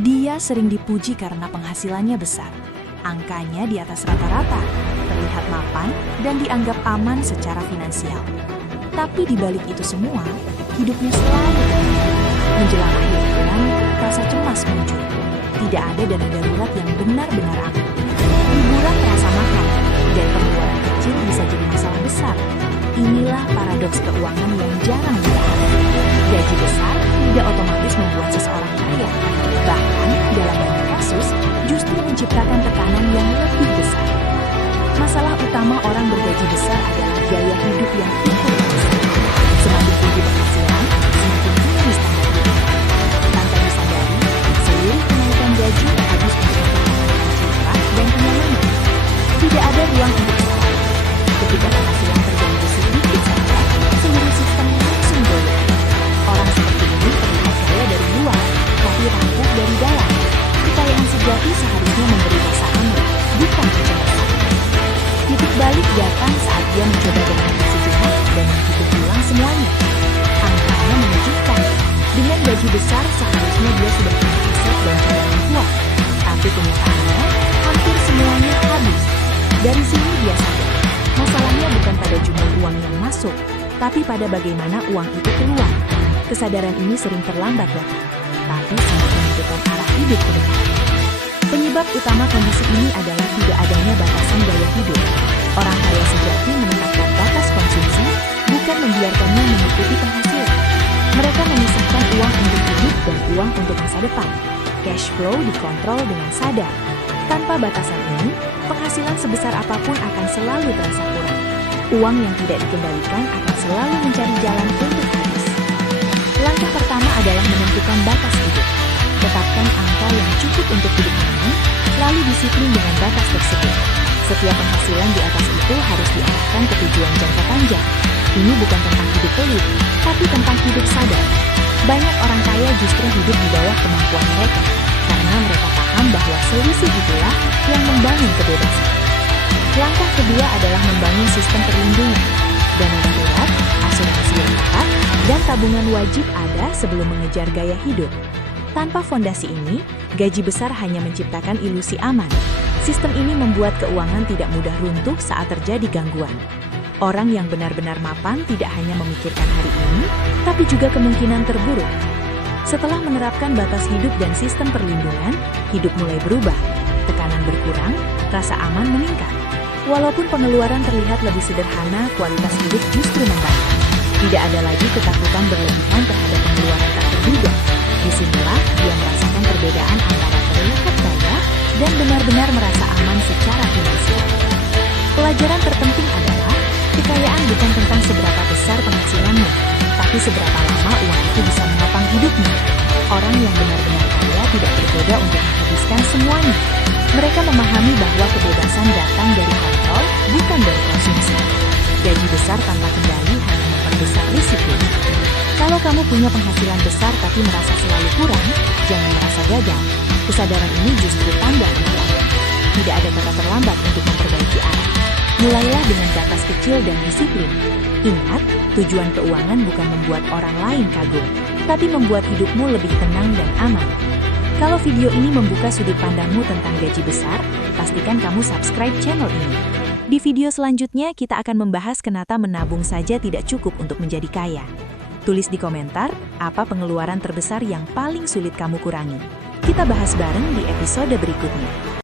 Dia sering dipuji karena penghasilannya besar. Angkanya di atas rata-rata, terlihat mapan dan dianggap aman secara finansial. Tapi di balik itu semua, hidupnya selalu tenang. Menjelang akhir bulan, rasa cemas muncul. Tidak ada dana darurat yang benar-benar aman. Liburan terasa mahal, dan pengeluaran kecil bisa jadi masalah besar. Inilah paradoks keuangan yang jarang dibahas. Gaji besar tidak otomatis membuat seseorang kaya. Bahkan, dalam banyak kasus, justru menciptakan tekanan yang lebih besar. Masalah utama orang bergaji besar adalah gaya hidup yang ikut besar. Semakin tinggi penghasilan, semakin tinggi standar hidup. Tanpa disadari, seluruh kenaikan gaji habis untuk mempertahankan citra dan kenyamanan. Tidak ada ruang untuk kesalahan. Ketika penghasilan terganggu sedikit saja, seluruh sistem langsung goyah. Orang seperti ini terlihat kaya dari luar, tapi rapuh dari dalam. Kekayaan sejati seharusnya memberi rasa aman, bukan kecemasan. Titik balik datang saat dia mencoba berhenti sejenak dan menghitung ulang semuanya. Angkanya mengejutkan. Dengan gaji besar seharusnya dia sudah punya aset dan cadangan kuat. Tapi kenyataannya, hampir semuanya habis. Dari sini dia sadar, masalahnya bukan pada jumlah uang yang masuk, tapi pada bagaimana uang itu keluar. Kesadaran ini sering terlambat datang, tapi sangat menentukan arah hidup ke depan. Penyebab utama kondisi ini adalah tidak adanya batasan gaya hidup. Orang kaya sejati menetapkan batas konsumsi, bukan membiarkannya mengikuti penghasilan. Mereka memisahkan uang untuk hidup dan uang untuk masa depan. Cash flow dikontrol dengan sadar. Tanpa batasan ini, penghasilan sebesar apapun akan selalu terasa kurang. Uang yang tidak dikendalikan akan selalu mencari jalan untuk habis. Langkah pertama adalah menentukan batas hidup. Tetapkan angka yang cukup untuk hidup nyaman, lalu disiplin dengan batas tersebut. Setiap penghasilan di atas itu harus diarahkan ke tujuan jangka panjang. Ini bukan tentang hidup pelit, tapi tentang hidup sadar. Banyak orang kaya justru hidup di bawah kemampuan mereka, karena mereka paham bahwa selisih itulah yang membangun kebebasan. Langkah kedua adalah membangun sistem perlindungan. Dana darurat, asuransi yang tepat, dan tabungan wajib ada sebelum mengejar gaya hidup. Tanpa fondasi ini, gaji besar hanya menciptakan ilusi aman. Sistem ini membuat keuangan tidak mudah runtuh saat terjadi gangguan. Orang yang benar-benar mapan tidak hanya memikirkan hari ini, tapi juga kemungkinan terburuk. Setelah menerapkan batas hidup dan sistem perlindungan, hidup mulai berubah. Tekanan berkurang, rasa aman meningkat. Walaupun pengeluaran terlihat lebih sederhana, kualitas hidup justru membaik. Tidak ada lagi ketakutan berlebihan terhadap pengeluaran tak terduga. Disinilah dia merasakan perbedaan antara terlihat kaya dan benar-benar merasa aman secara finansial. Pelajaran terpenting adalah, kekayaan bukan tentang seberapa besar penghasilannya, tapi seberapa lama uang itu bisa menopang hidupnya. Orang yang benar-benar kaya tidak tergoda untuk menghabiskan semuanya. Mereka memahami bahwa kebebasan datang dari kontrol, bukan dari konsumsi. Gaji besar tanpa kendali hanya memperbesar risiko. Kalau kamu punya penghasilan besar tapi merasa selalu kurang, jangan merasa gagal. Kesadaran ini justru tanda kekuatan. Tidak ada kata terlambat untuk memperbaiki arah. Mulailah dengan batas kecil dan disiplin. Ingat, tujuan keuangan bukan membuat orang lain kagum, tapi membuat hidupmu lebih tenang dan aman. Kalau video ini membuka sudut pandangmu tentang gaji besar, pastikan kamu subscribe channel ini. Di video selanjutnya, kita akan membahas kenapa menabung saja tidak cukup untuk menjadi kaya. Tulis di komentar, apa pengeluaran terbesar yang paling sulit kamu kurangi. Kita bahas bareng di episode berikutnya.